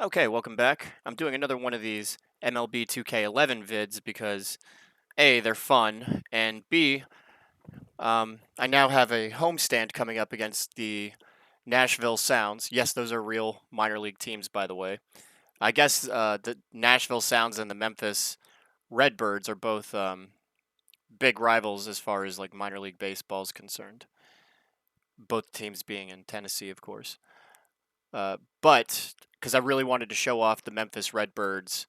Okay, welcome back. I'm doing another one of these MLB2K11 vids because A, they're fun, and B, I now have a homestand coming up against the Nashville Sounds. Yes, those are real minor league teams, by the way. I guess the Nashville Sounds and the Memphis RedBirds are both big rivals as far as like minor league baseball is concerned. Both teams being in Tennessee, of course. But because I really wanted to show off the Memphis RedBirds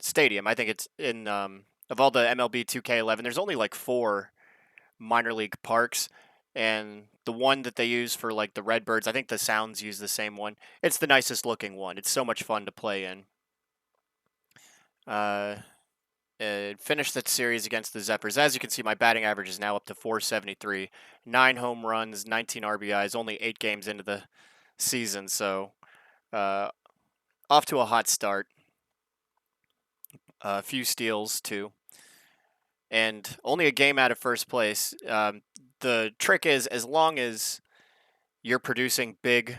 stadium. I think it's in of all the MLB2K11. There's only like four minor league parks, and the one that they use for like the Redbirds, I think the Sounds use the same one. It's the nicest looking one. It's so much fun to play in. Uh, Finished that series against the Zephyrs. As you can see, my batting average is now up to 473, 9 home runs, 19 RBIs, only 8 games into the season. So uh, off to a hot start. A few steals too, and only a game out of first place. The trick is, as long as you're producing big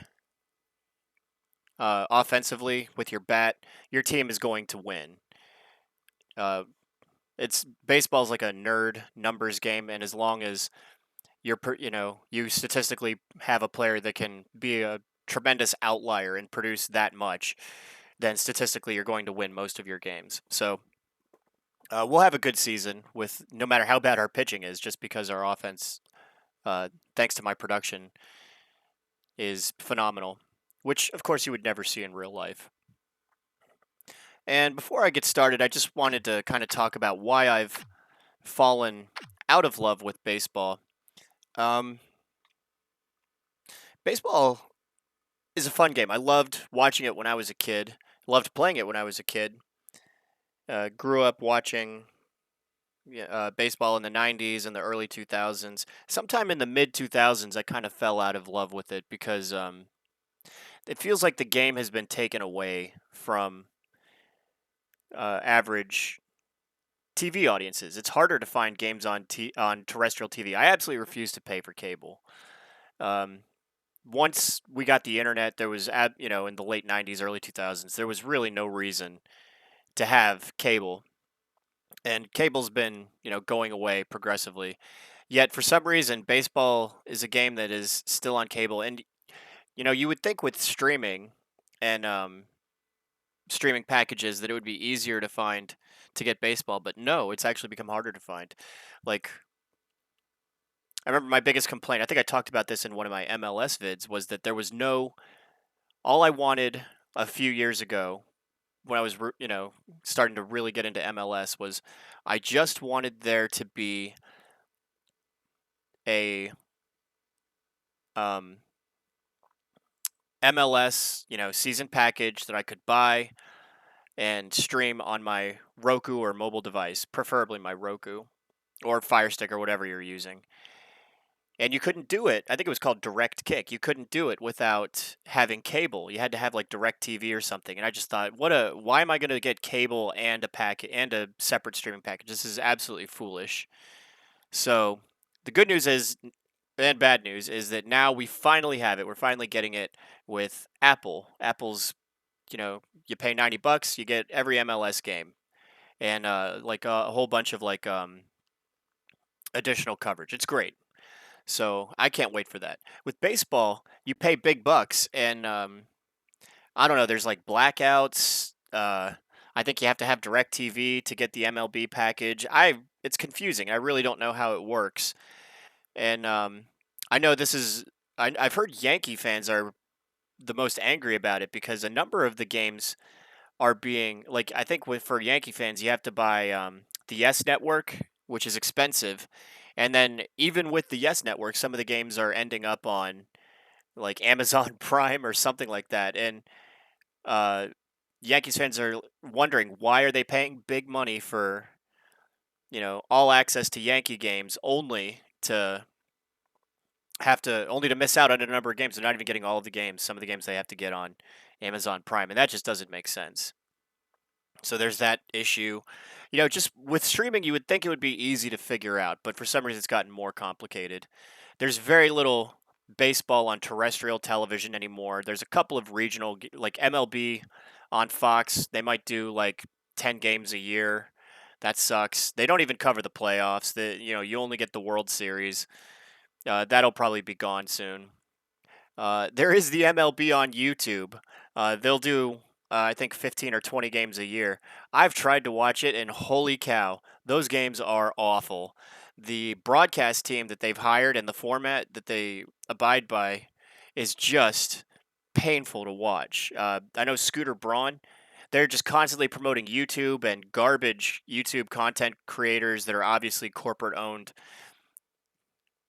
offensively with your bat, your team is going to win. Uh, it's baseball's like a nerd numbers game, and as long as you statistically have a player that can be a tremendous outlier and produce that much, then statistically you're going to win most of your games. So we'll have a good season with no matter how bad our pitching is, just because our offense, thanks to my production, is phenomenal, which of course you would never see in real life. And before I get started, I just wanted to kind of talk about why I've fallen out of love with baseball. Um, Baseball is a fun game. I loved watching it when I was a kid. Loved playing it when I was a kid. Grew up watching baseball in the 90s and the early 2000s. Sometime in the mid 2000s, I kind of fell out of love with it because it feels like the game has been taken away from average TV audiences. It's harder to find games on terrestrial TV. I absolutely refuse to pay for cable. Um, Once we got the internet, there was in the late 90s, early 2000s, there was really no reason to have cable. And cable's been, going away progressively. Yet for some reason, baseball is a game that is still on cable. And you would think with streaming and streaming packages that it would be easier to find to get baseball, but no, it's actually become harder to find. Like, I remember my biggest complaint, I think I talked about this in one of my MLS vids, was that there was no, all I wanted a few years ago when I was, starting to really get into MLS was I just wanted there to be a um, MLS, season package that I could buy and stream on my Roku or mobile device, preferably my Roku or Fire Stick or whatever you're using. And you couldn't do it. I think it was called Direct Kick. You couldn't do it without having cable. You had to have like Direct TV or something. And I just thought, why am I going to get cable and a separate streaming package? This is absolutely foolish. So the good news is, and bad news is that now we finally have it. We're finally getting it with Apple. Apple's, you pay $90, you get every MLS game, and like a whole bunch of like additional coverage. It's great. So I can't wait for that. With baseball, you pay big bucks, and I don't know. There's like blackouts. I think you have to have Direct TV to get the MLB package. It's confusing. I really don't know how it works, and I know this is. I've heard Yankee fans are the most angry about it because a number of the games are being like. I think for Yankee fans, you have to buy the Yes Network, which is expensive, and then even with the Yes Network, some of the games are ending up on like Amazon Prime or something like that. And uh, Yankees fans are wondering, why are they paying big money for all access to Yankee games only to miss out on a number of games. They're not even getting all of the games. Some of the games they have to get on Amazon Prime, and that just doesn't make sense. So there's that issue. Just with streaming, you would think it would be easy to figure out, but for some reason it's gotten more complicated. There's very little baseball on terrestrial television anymore. There's a couple of regional, like MLB on Fox. They might do like 10 games a year. That sucks. They don't even cover the playoffs. You only get the World Series. That'll probably be gone soon. There is the MLB on YouTube. They'll do, I think, 15 or 20 games a year. I've tried to watch it, and holy cow, those games are awful. The broadcast team that they've hired and the format that they abide by is just painful to watch. I know Scooter Braun. They're just constantly promoting YouTube and garbage YouTube content creators that are obviously corporate owned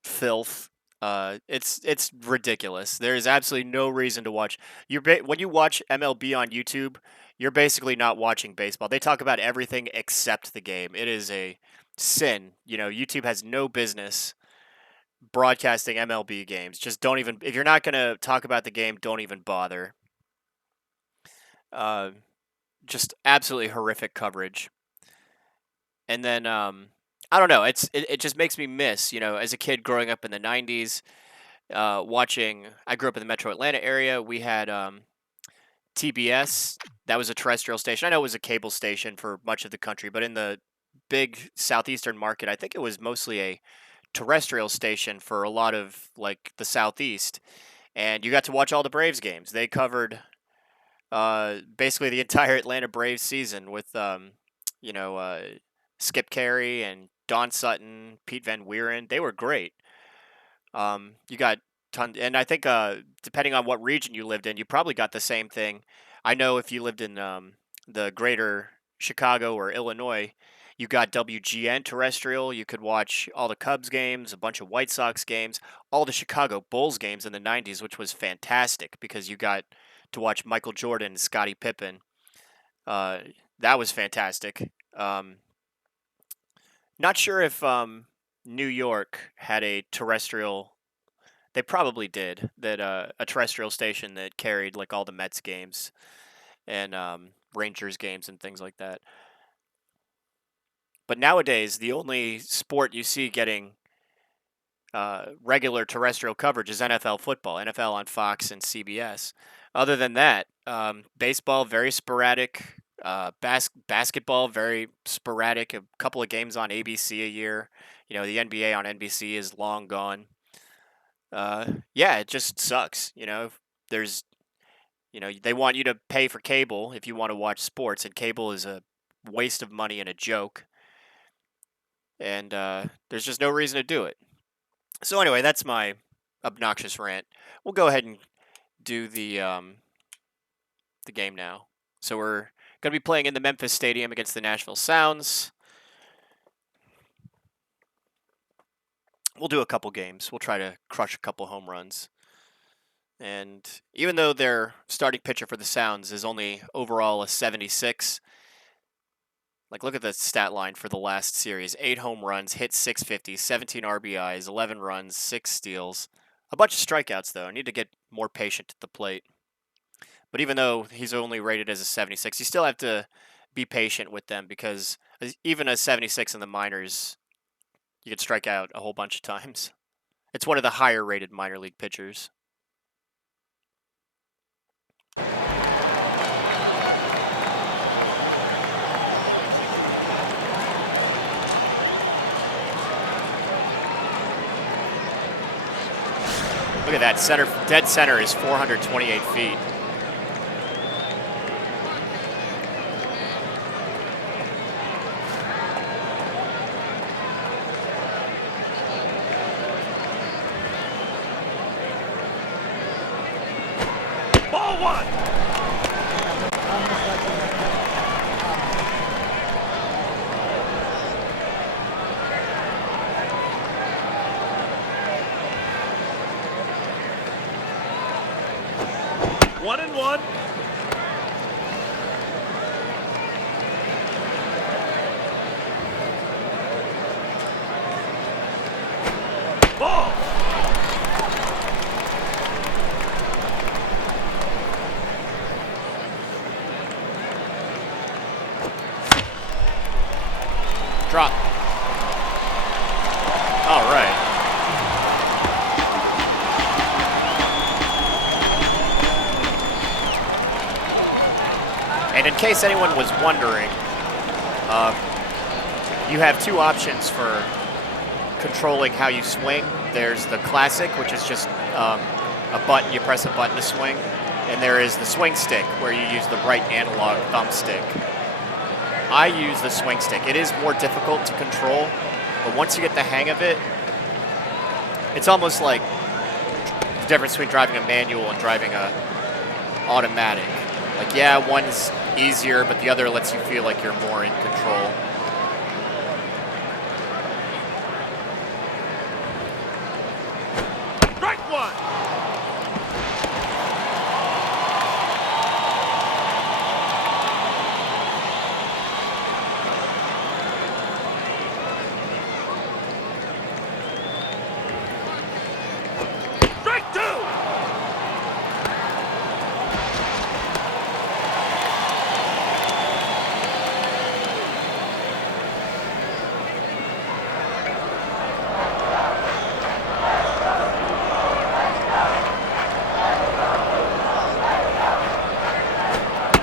filth. It's ridiculous. There is absolutely no reason to watch. When you watch MLB on YouTube, you're basically not watching baseball. They talk about everything except the game. It is a sin. YouTube has no business broadcasting MLB games. Just don't even. If you're not gonna talk about the game, don't even bother. Just absolutely horrific coverage. And then I don't know. It just makes me miss, as a kid growing up in the 90s, watching. I grew up in the Metro Atlanta area. We had TBS. That was a terrestrial station. I know it was a cable station for much of the country, but in the big southeastern market, I think it was mostly a terrestrial station for a lot of like the southeast. And you got to watch all the Braves games. They covered basically the entire Atlanta Braves season with Skip Carey and Don Sutton, Pete Van Wieren. They were great. You got tons, and I think depending on what region you lived in, you probably got the same thing. I know if you lived in the greater Chicago or Illinois, you got WGN terrestrial. You could watch all the Cubs games, a bunch of White Sox games, all the Chicago Bulls games in the 90s, which was fantastic because you got to watch Michael Jordan and Scottie Pippen. That was fantastic. Not sure if New York had a terrestrial. They probably did. That a terrestrial station that carried like all the Mets games and Rangers games and things like that. But nowadays, the only sport you see getting regular terrestrial coverage is NFL football. NFL on Fox and CBS. Other than that, baseball very sporadic. Basketball very sporadic. A couple of games on ABC a year. The NBA on NBC is long gone. Yeah, it just sucks. There's, they want you to pay for cable if you want to watch sports, and cable is a waste of money and a joke. And there's just no reason to do it. So anyway, that's my obnoxious rant. We'll go ahead and do the game now. So we're going to be playing in the Memphis Stadium against the Nashville Sounds. We'll do a couple games. We'll try to crush a couple home runs. And even though their starting pitcher for the Sounds is only overall a 76, like look at the stat line for the last series. 8 home runs, hit 650, 17 RBIs, 11 runs, 6 steals. A bunch of strikeouts, though. I need to get more patient at the plate. But even though he's only rated as a 76, you still have to be patient with them because even a 76 in the minors, you could strike out a whole bunch of times. It's one of the higher rated minor league pitchers. Look at that. Dead center is 428 feet. Ball one. One and one. Ball. Drop. All right. And in case anyone was wondering, you have two options for controlling how you swing. There's the classic, which is just a button, you press a button to swing. And there is the swing stick, where you use the right analog thumbstick. I use the swing stick. It is more difficult to control, but once you get the hang of it, it's almost like the difference between driving a manual and driving a automatic. Like, yeah, one's easier, but the other lets you feel like you're more in control. Strike one. Strike two.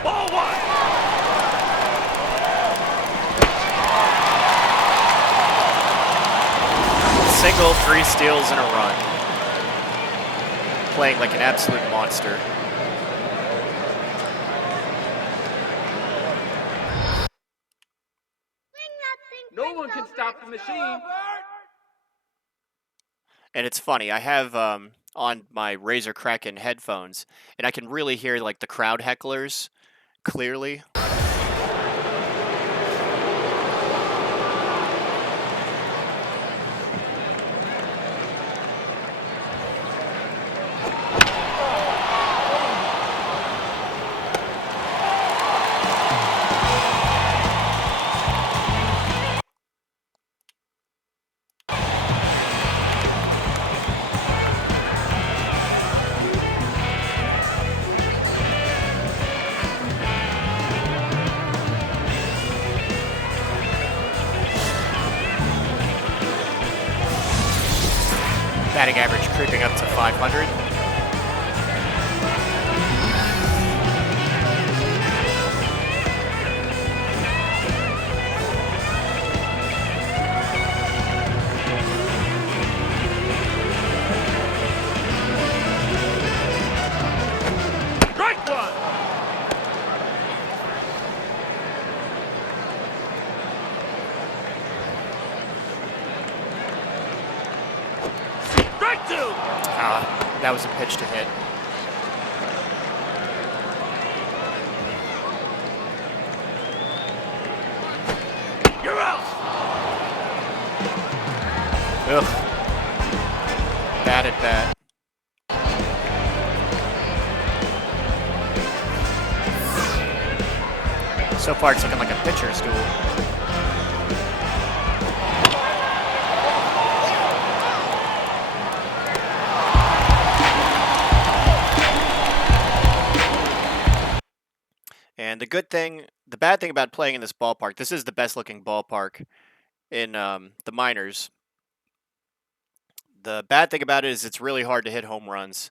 Ball one. Single, 3 steals, and a run. Playing like an absolute monster. No one can stop the machine. And it's funny, I have on my Razer Kraken headphones, and I can really hear like the crowd hecklers clearly. Batting average creeping up to 500. Strike one. Strike two. That was a pitch to hit. You're out. Ugh. Bad at bat. So far, it's looking like a pitcher's duel. And the bad thing about playing in this ballpark, this is the best looking ballpark in the minors. The bad thing about it is it's really hard to hit home runs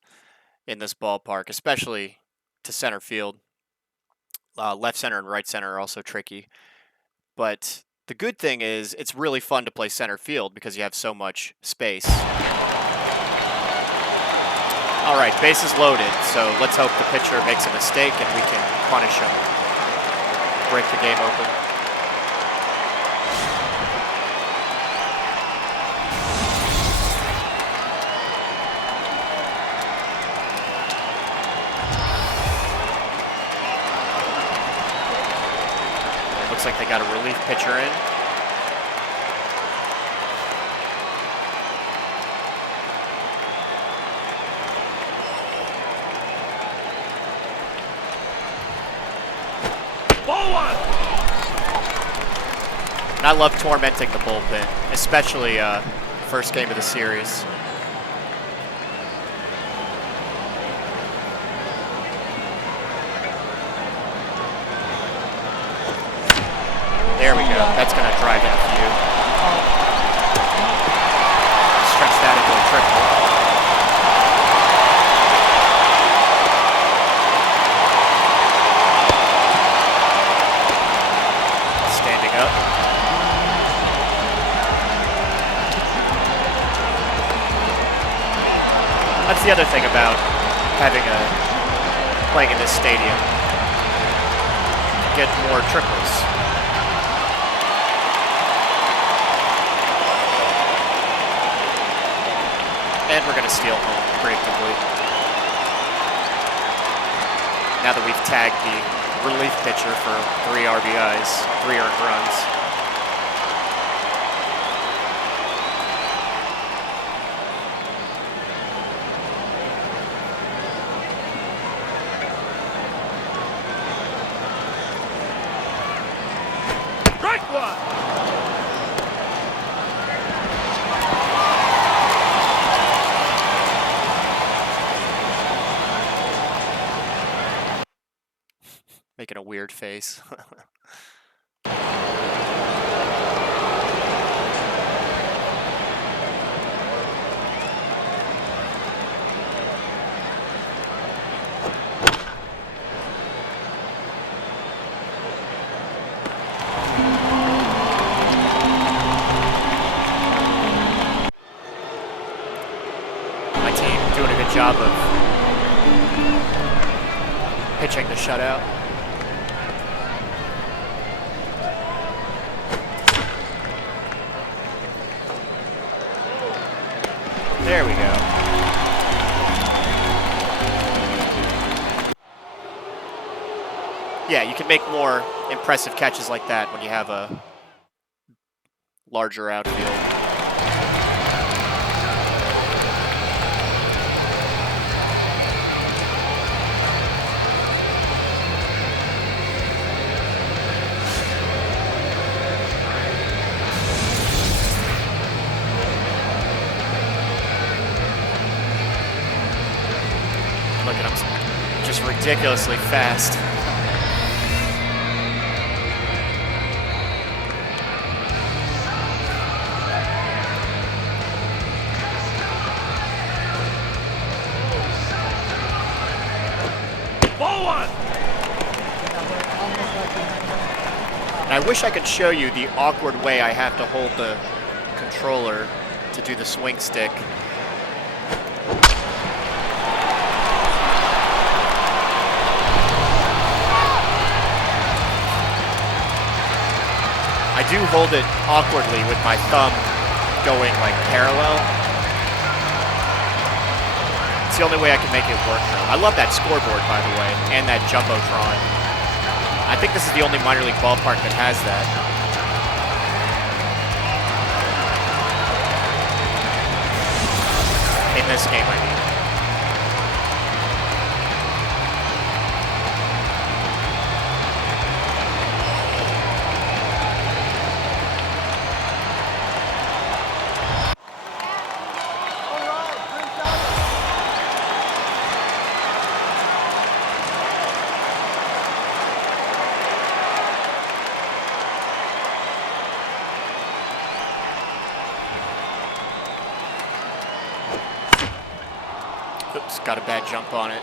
in this ballpark, especially to center field. Left center and right center are also tricky. But the good thing is it's really fun to play center field because you have so much space. All right, bases loaded, so let's hope the pitcher makes a mistake and we can punish him. Break the game open. Looks like they got a relief pitcher in. Ball one. And I love tormenting the bullpen, especially first game of the series. There we go. That's going to drive in a few. Stretch that into a triple. the other thing about playing in this stadium. Get more triples. And we're going to steal home predictably. Now that we've tagged the relief pitcher for 3 RBIs, 3 earned runs. Strike one. Making a weird face. My team doing a good job of pitching the shutout. There we go. Yeah, you can make more impressive catches like that when you have a larger outfield. Look at him, just ridiculously fast. Ball one. And I wish I could show you the awkward way I have to hold the controller to do the swing stick. I do hold it awkwardly with my thumb going like parallel. It's the only way I can make it work though. I love that scoreboard, by the way, and that Jumbotron. I think this is the only minor league ballpark that has that. In this game, I mean. Oops, got a bad jump on it.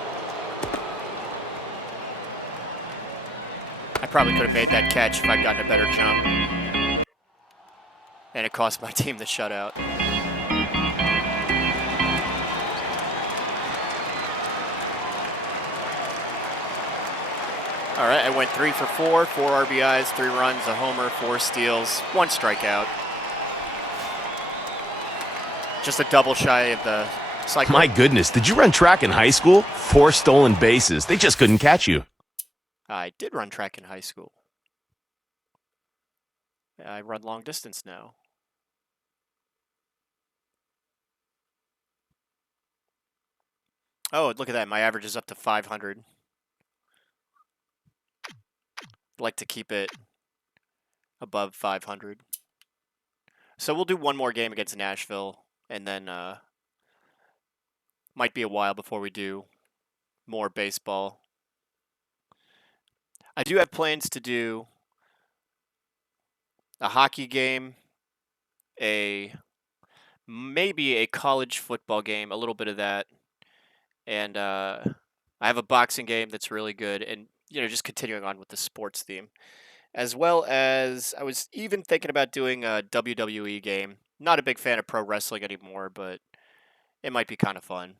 I probably could have made that catch if I'd gotten a better jump. And it cost my team the shutout. All right, I went 3 for 4, 4 RBIs, 3 runs, a homer, 4 steals, 1 strikeout. Just a double shy of the cycle. My goodness, did you run track in high school? 4 stolen bases. They just couldn't catch you. I did run track in high school. I run long distance now. Oh, look at that. My average is up to 500. I'd like to keep it above 500. So we'll do one more game against Nashville, and then might be a while before we do more baseball. I do have plans to do a hockey game, maybe a college football game, a little bit of that, and I have a boxing game that's really good, and just continuing on with the sports theme, as well as I was even thinking about doing a WWE game. Not a big fan of pro wrestling anymore, but it might be kind of fun.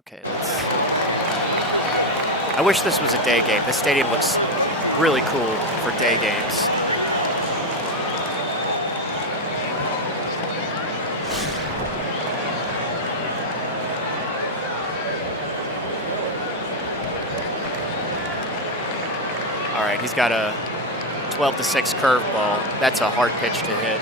Okay, I wish this was a day game. This stadium looks really cool for day games. All right, he's got a 12-6 curveball. That's a hard pitch to hit.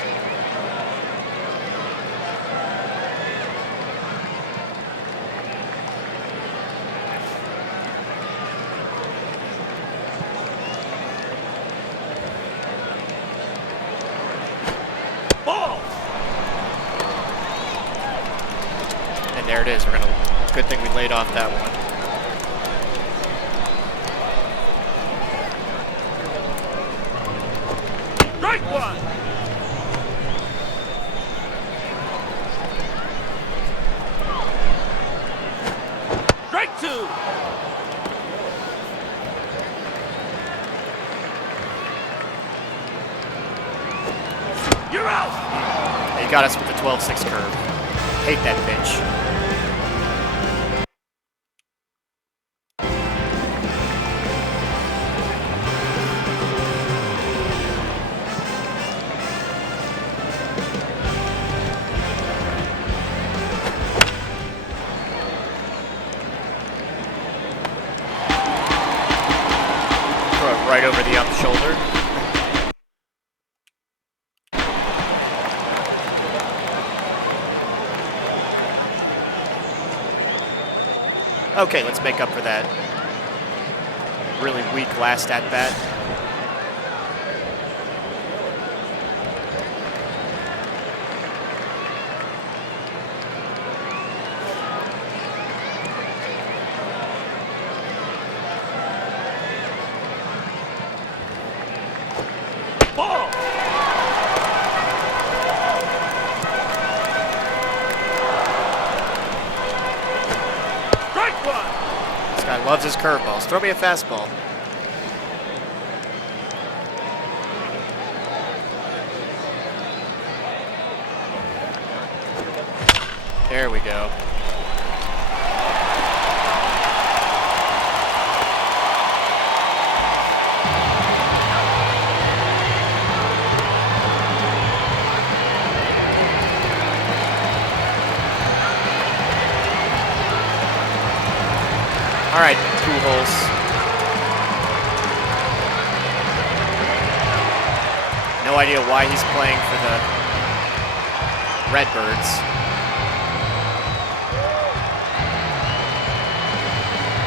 Ball. And there it is. Good thing we laid off that one. Strike one. Strike two. You're out. He got us with the 12-6 curve. Hate that pitch. Throw it right over the up shoulder. Okay, let's make up for that really weak last at-bat. Ball. Strike one. This guy loves his curveballs. Throw me a fastball. There we go. All right, Pujols. No idea why he's playing for the Redbirds.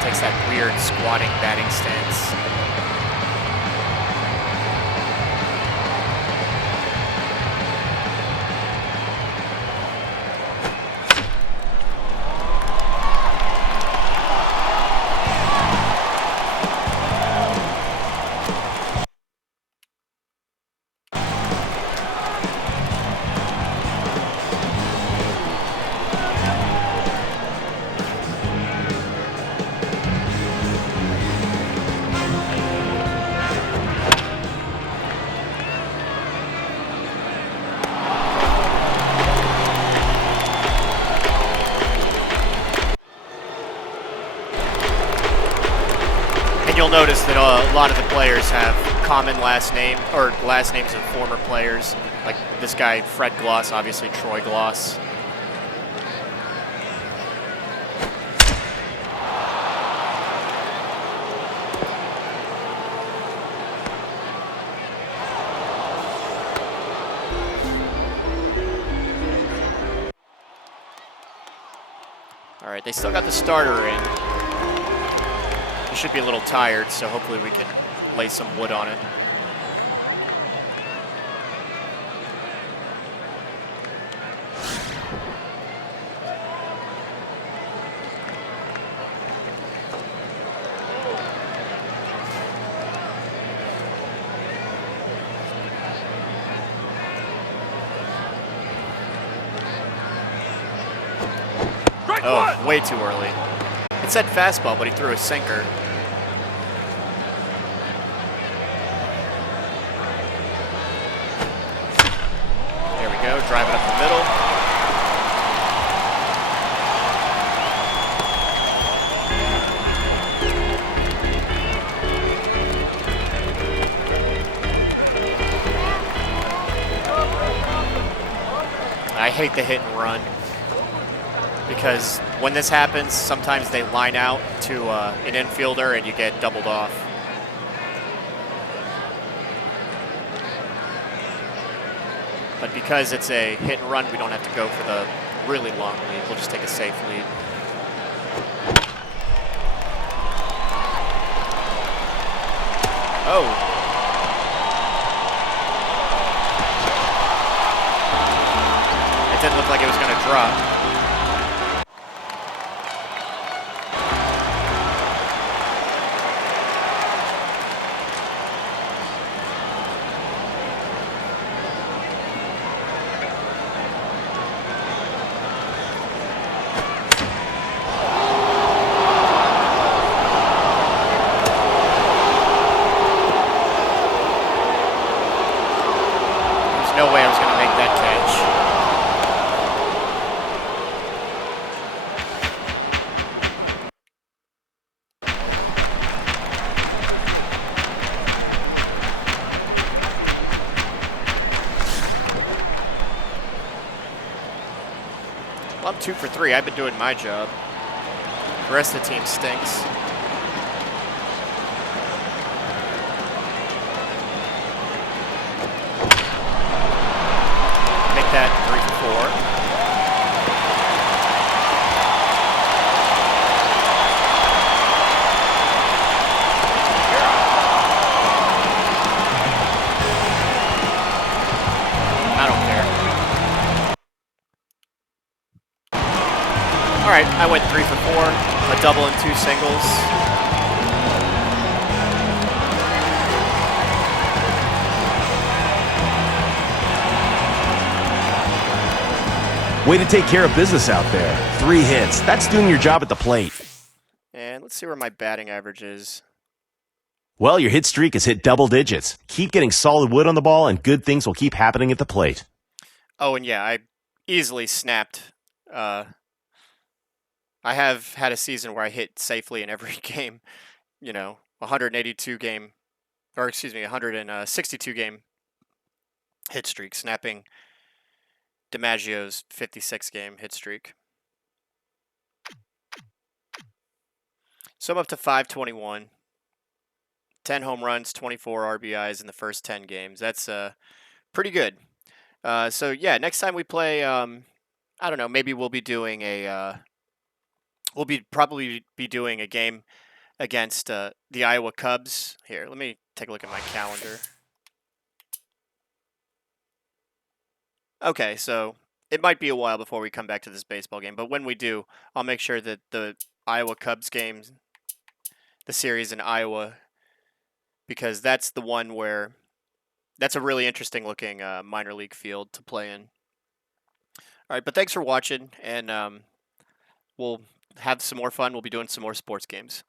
Takes that weird squatting batting stance. You'll notice that a lot of the players have common last name, or last names of former players. Like this guy, Fred Gloss, obviously Troy Gloss. All right, they still got the starter in. He should be a little tired, so hopefully we can lay some wood on it. Strike Oh, one. way too early. It said fastball, but he threw a sinker. There we go, drive it up the middle. hate the hit and run because when this happens, sometimes they line out to an infielder and you get doubled off. But because it's a hit and run, we don't have to go for the really long lead. We'll just take a safe lead. Oh. It didn't look like it was going to drop. No way I was going to make that catch. Well, I'm 2 for 3. I've been doing my job. The rest of the team stinks. That 3 for 4. I don't care. All right, I went 3 for 4, a double and 2 singles. Way to take care of business out there. 3 hits. That's doing your job at the plate. And let's see where my batting average is. Well, your hit streak has hit double digits. Keep getting solid wood on the ball, and good things will keep happening at the plate. Oh, and yeah, I easily snapped. I have had a season where I hit safely in every game. You know, 162 game, or excuse me, 162 game hit streak, snapping DiMaggio's 56 game hit streak. So I'm up to 521. 10 home runs, 24 RBIs in the first 10 games. That's pretty good. So yeah, next time we play, I don't know, maybe we'll be doing a, probably be doing a game against the Iowa Cubs. Here, let me take a look at my calendar. Okay, so it might be a while before we come back to this baseball game, but when we do, I'll make sure that the Iowa Cubs game, the series in Iowa, because that's the one where that's a really interesting looking minor league field to play in. All right, but thanks for watching, and we'll have some more fun. We'll be doing some more sports games.